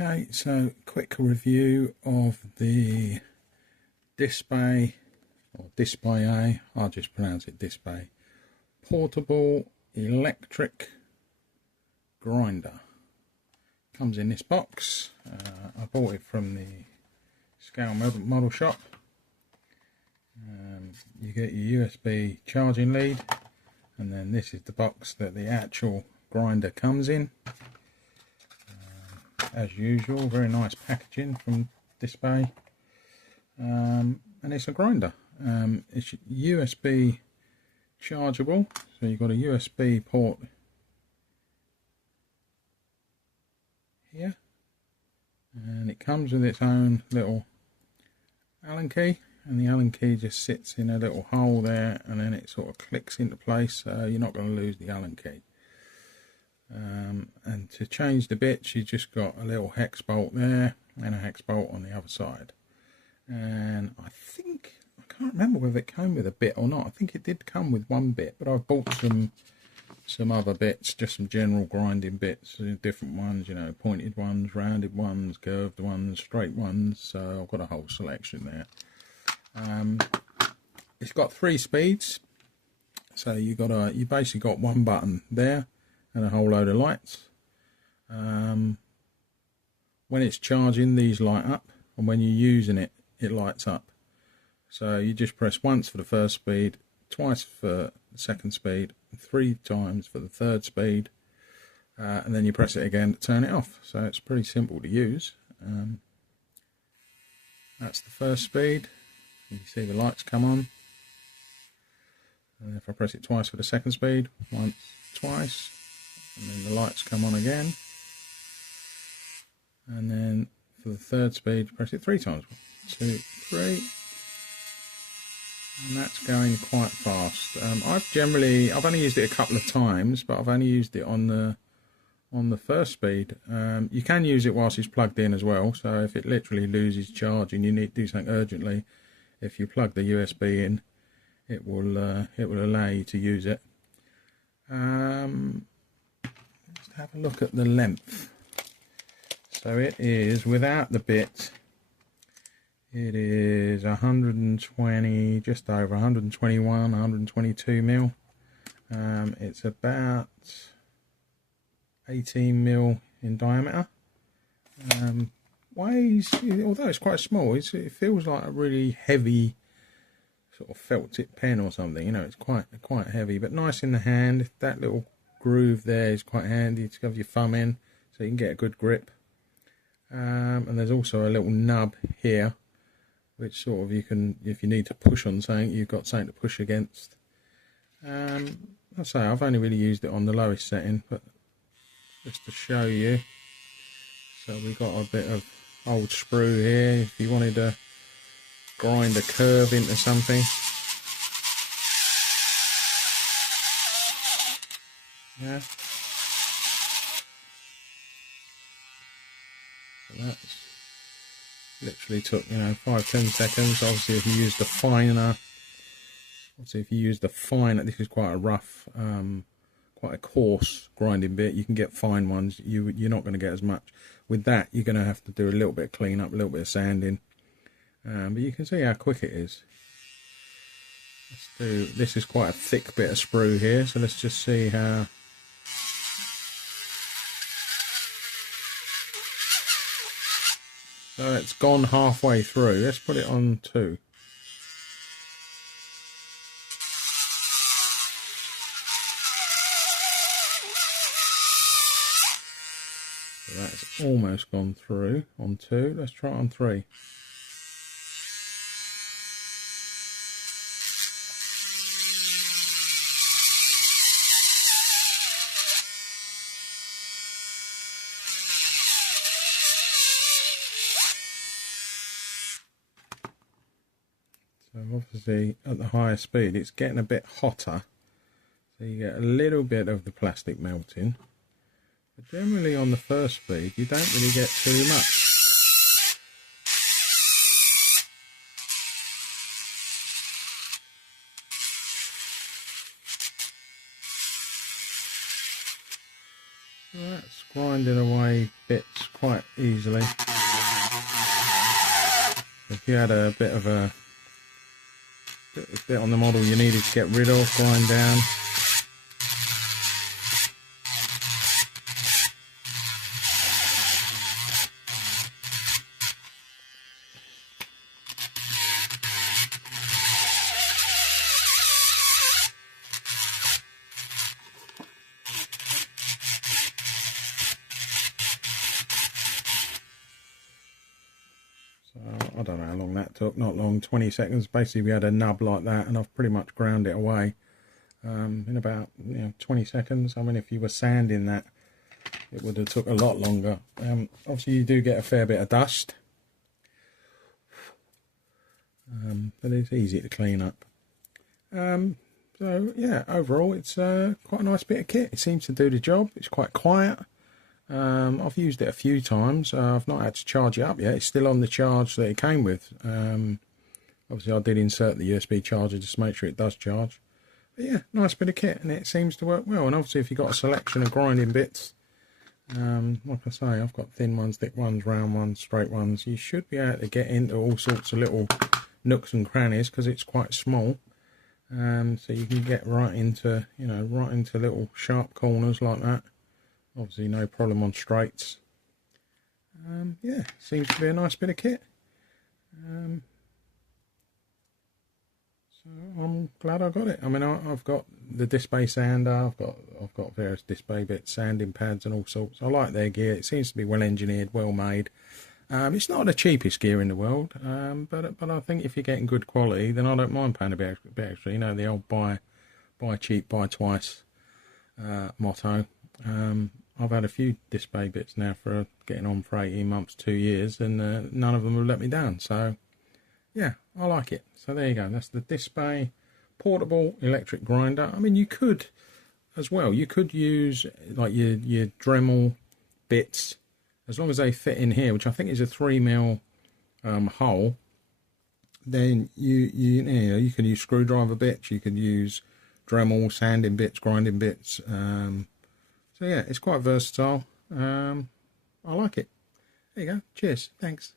Okay, so quick review of the Dspiae, or Dspiae, I'll just pronounce it Dspiae, portable electric grinder. Comes in this box. I bought it from the scale model shop. You get your USB charging lead, and then this is the box that the actual grinder comes in. As usual, very nice packaging from Dspiae, and it's a grinder. It's USB chargeable, so you've got a USB port here, and it comes with its own little Allen key, and the Allen key just sits in a little hole there, and then it sort of clicks into place, so you're not going to lose the Allen key. And to change the bits, you just got a little hex bolt there and a hex bolt on the other side. And I can't remember whether it came with a bit or not. I think it did come with one bit, but I've bought some other bits, just some general grinding bits, different ones, you know, pointed ones, rounded ones, curved ones, straight ones. So I've got a whole selection there. It's got 3 speeds, so you basically got one button there and a whole load of lights. When it's charging, these light up, and when you're using it, it lights up. So you just press once for the first speed, twice for the second speed, 3 times for the third speed, and then you press it again to turn it off. So it's pretty simple to use. That's the first speed. You can see the lights come on. And if I press it twice for the second speed, once, twice, and then the lights come on again. And then for the third speed, press it 3 times. 1, 2, 3. And that's going quite fast. I've only used it a couple of times, but I've only used it on the first speed. You can use it whilst it's plugged in as well. So if it literally loses charge and you need to do something urgently, if you plug the USB in, it will allow you to use it. Let's have a look at the length. So it is, without the bit, it is 120, just over 121, 122 mil. It's about 18 mil in diameter. Weighs, although it's quite small, it feels like a really heavy sort of felt tip pen or something. You know, it's quite heavy, but nice in the hand. That little groove there is quite handy to have your thumb in, so you can get a good grip. And there's also a little nub here, which sort of you can, if you need to push on something, you've got something to push against. I say I've only really used it on the lowest setting, but just to show you. So we've got a bit of old sprue here. If you wanted to grind a curve into something. Yeah. So that's literally took, you know, 5-10 seconds. Obviously if you use the finer, this is quite a rough, quite a coarse grinding bit. You can get fine ones. You're not going to get as much. With that, you're going to have to do a little bit of clean up, a little bit of sanding. But you can see how quick it is. This is quite a thick bit of sprue here, so let's just see how. So it's gone halfway through. Let's put it on 2. So that's almost gone through on 2. Let's try it on 3. So obviously at the higher speed it's getting a bit hotter, so you get a little bit of the plastic melting, but generally on the first speed you don't really get too much. So that's grinding away bits quite easily. If you had a bit on the model you needed to get rid of, grind down. I don't know how long that took, not long, 20 seconds. Basically we had a nub like that and I've pretty much ground it away in about 20 seconds. I mean, if you were sanding that it would have took a lot longer. Obviously you do get a fair bit of dust, but it's easy to clean up. So yeah, overall it's quite a nice bit of kit. It seems to do the job. It's quite quiet. I've used it a few times. I've not had to charge it up yet. It's still on the charge that it came with. Obviously I did insert the USB charger just to make sure it does charge. But yeah, nice bit of kit, and it seems to work well. And obviously if you've got a selection of grinding bits, like I say, I've got thin ones, thick ones, round ones, straight ones. You should be able to get into all sorts of little nooks and crannies because it's quite small. So you can get right into, right into little sharp corners like that. Obviously no problem on straights. Yeah, seems to be a nice bit of kit. So I'm glad I got it. I mean, I've got the Dspiae sander, I've got various Dspiae bits, sanding pads and all sorts. I like their gear. It seems to be well engineered, well made. It's not the cheapest gear in the world, but I think if you're getting good quality, then I don't mind paying a bit extra. The old buy cheap, buy twice motto. I've had a few Dspiae bits now for getting on for 18 months, 2 years, and none of them have let me down. So, yeah, I like it. So there you go. That's the Dspiae portable electric grinder. I mean, you could, as well, you could use like your Dremel bits, as long as they fit in here, which I think is a 3mm hole. Then you can use screwdriver bits, you could use Dremel sanding bits, grinding bits. So yeah, it's quite versatile. I like it. There you go. Cheers. Thanks.